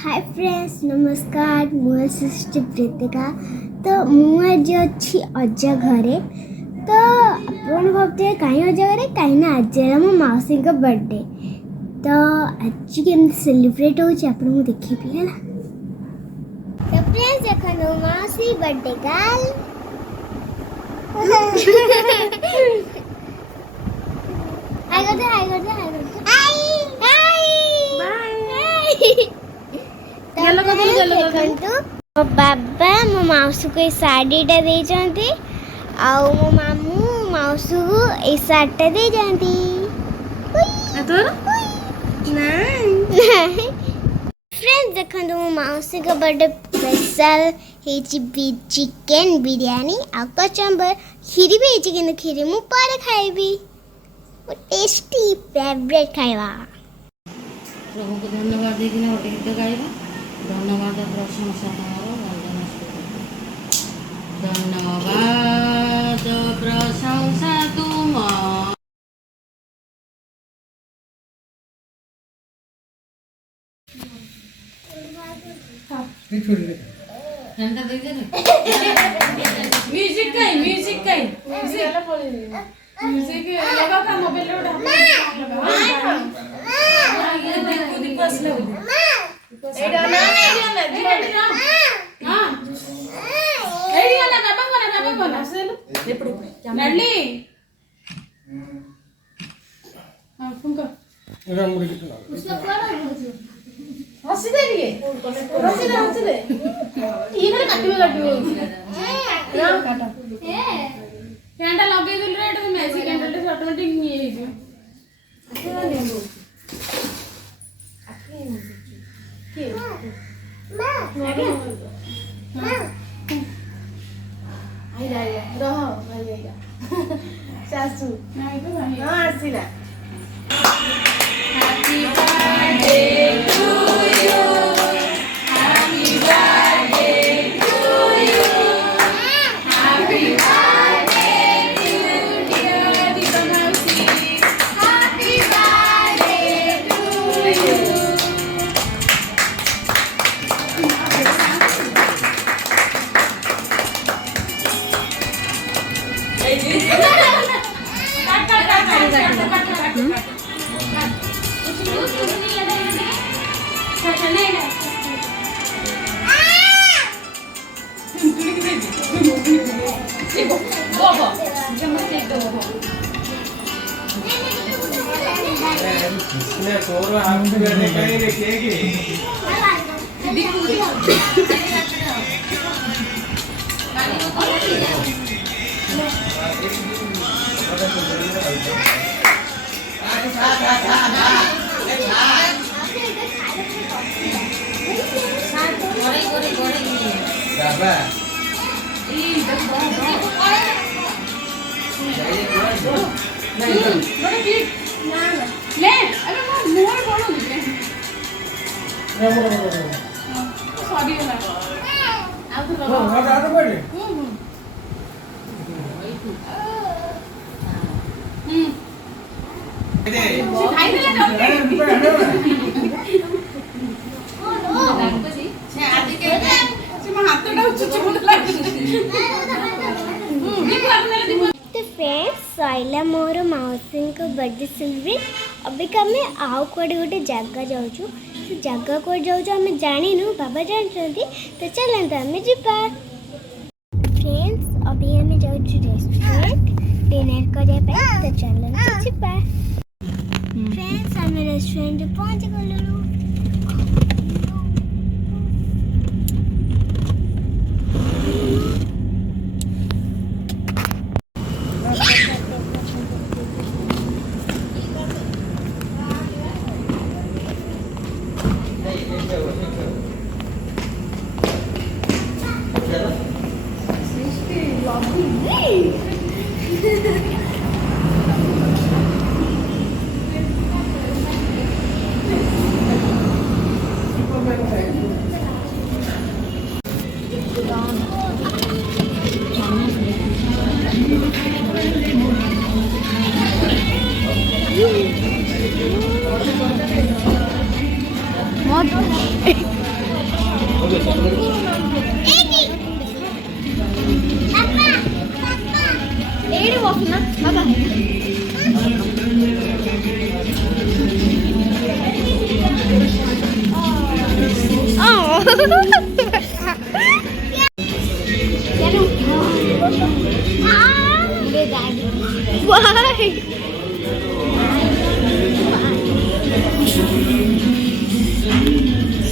Hi friends नमस्कार मो sister Pritika तो मुझे अच्छी अजा घरे तो अपन भावते कहीं अजा घरे कहीं ना आज मो मौसी का बर्थडे तो आज केमती सेलिब्रेट होची आपन को देखिबी है तो फ्रेंड्स देखो मौसी बर्थडे गर्ल हाय करते मो बाबा मो माउस को साड़ीटा दे आउ मो मामू माउस को ए सार्टटा दे जाती फ्रेंड्स देखो मो माउस का बर्थडे स्पेशल है चिकन बिरयानी आ कचंबर खीरी भी है कि खीरी मु पर खाइबी टेस्टी फेवरेट खाइबा प्रभु को धन्यवाद देकिना गोटे गीत गाइबा धन्यवाद प्रशंसा धन्यवाद प्रशंसा तुम म्यूजिक कहीं म्यूजिक लगा का मोबाइल लो दिक्कत असले एडा ना हां एडिया ना बाबा कोना असेल एपडी नडली हां फुंका एडा मुड़ी कितना उसका कोना हसी दे लिए हसी दे ये करे काटिबो ना काटा कैंडल लगे दिल रे एटा मैजिक कैंडल से ऑटोमेटिक ये हे जो अच्छा लेबो के मां आई रहो आइगा सासू हां आसीला happy birthday to you happy birthday to you happy इसने तोरो हाथ में करने कहीं रे केगी बाबा ले अरे मोर बोलो ले सॉरी ना आ तो आ पड़े खाई देला डॉक्टर से आदि के से म हाथटा चुचु मुंड लाग तो फ्रेंड्स साइला मोर मौसी को बर्थडे सेलिब्रेट अभी कमे आउ कोडे गोटे जगह जाऊँ से जगह को जाऊँ आम जाणीनु बाबा जानते तो चलते आम जा फ्रेंड्स अभी आम जाऊँ रेस्टोरेंट डिनर करने तो चलते जा फ्रेंड्स आम रेस्टोरेंट पहुँच गलु बहुत ఏడు వస్తున్నా బాబా Why?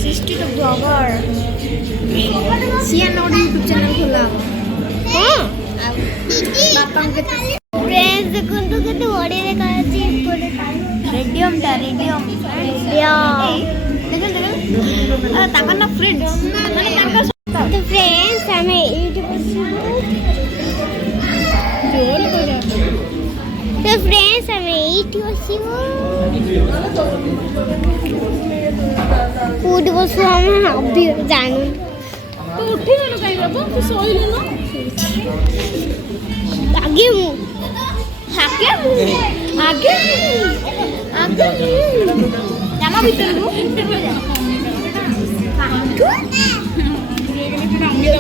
Sister the blogger. सियान और यूट्यूब चैनल खोला फ्रेंड्स देखो केते बड़े देखा अछि पूरे रेडियम टा रेडियम या देखल देखल ताका ना फ्रेंड्स माने ताका तो फ्रेंड्स हमें यूट्यूब जोर कर तो फ्रेंड्स हमें यूट्यूब फूड बसु हम अभी जानू तू उठी गलो काई बाबू तू सोइलु न आगे मु आगे जामा भीतर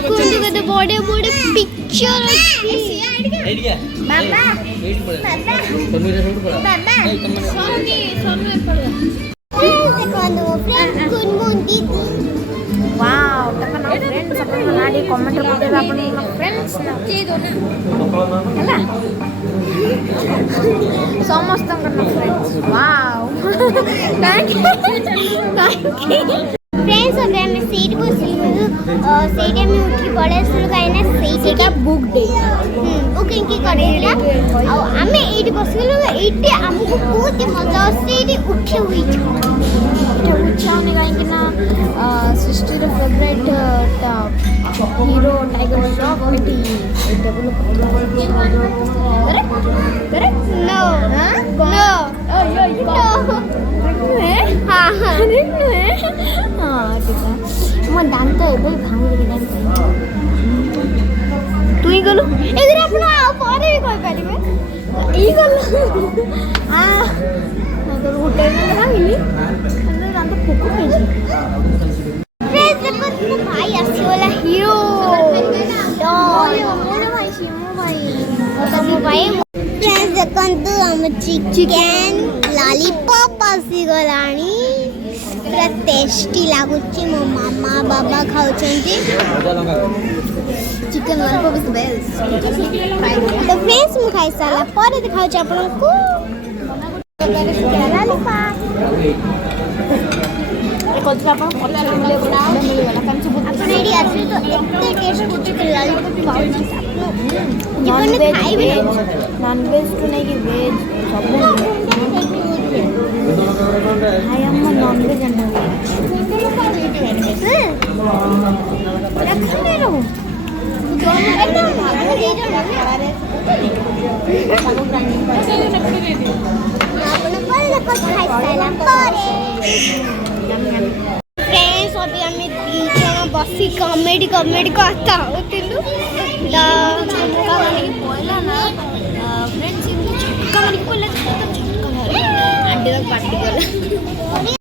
कुंदू के बड़े बड़े पिक्चर अछि बाबा बाबा सोनी सोनी पड़ देखो फ्रेंड्स गुनगुन वाओ तका ना फ्रेंड्स अपन बनाडी कमेंट कर देबा अपन फ्रेंड्स जे दो ना हैला समस्त करना friends wow thank you friends अबे हमें सीट बसलु सीट में उठी पड़े सुल काइना सीट सेटा बुक डे बुकिंग की करेला आ हमें एटी बसलु एटी हमको बहुत मजा सीट उठी हुई उच्छाने काई ना sister favourite hero tiger Shroff बेटी डेवलप करे करे नो नो नो हां हां हां ठीक है मो दांत एबे भांगी दांत तुई गलु एगरे अपन आ पारे भी कोई परिबे ई गलु आ तो उठे में भांगिली अंदर दांत फुकु है फ्रेंड्स देखो तो भाई आसी वाला हीरो तो मोर भाई शिमो भाई तो भाई फ्रेंड्स देखो हम चिकन लॉलीपॉप आसी गलानी पूरा टेस्टी लागुची मो मामा बाबा खाउछंती चिकन लॉलीपॉप इज बेस्ट तो फ्रेंड्स मु खाई साला पर दिखाउ छ आपन को लॉलीपॉप कोथरा पर पत्थर मिले बनाओ मिलेगा कान से अपन एडी आसी तो एते टेस्ट कुछ लॉलीपॉप पाउछ नॉन जीवन वेज खाई भी नॉन वेज तो नहीं कि वेज सब हाय हम नॉन वेज अंडा रखने रहो एकदम भाग दे आपने पहले कुछ खाई साला परे फ्रेंड्स अभी हमें बीच में बसी कॉमेडी करता होतिलु दा झटका वाले की पहला ना फ्रेंड्स इन झटका वाले की पहला झटका वाले आंटी लोग पार्टी कर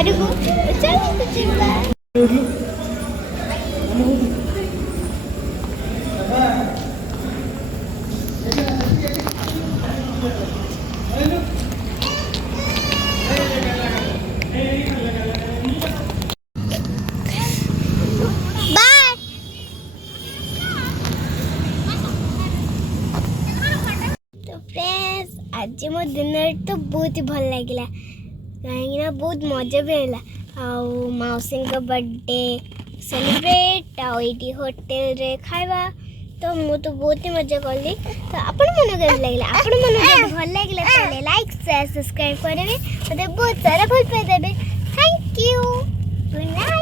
ଘରକୁ ଚାଲନ୍ତୁ ଯିବା। आज मो दिन तो बहुत ही भल लगे कहीं बहुत मजा भी है मौसी बर्थडे सेलिब्रेट आईटी होटेल रे खावा तो मु तो बहुत ही मजा कली। तो आपण मन के लगे आपण मन भल लगे तो लाइक शेयर सब्सक्राइब करेंगे मतलब बहुत सारा भल पाई देबे। Thank you good night.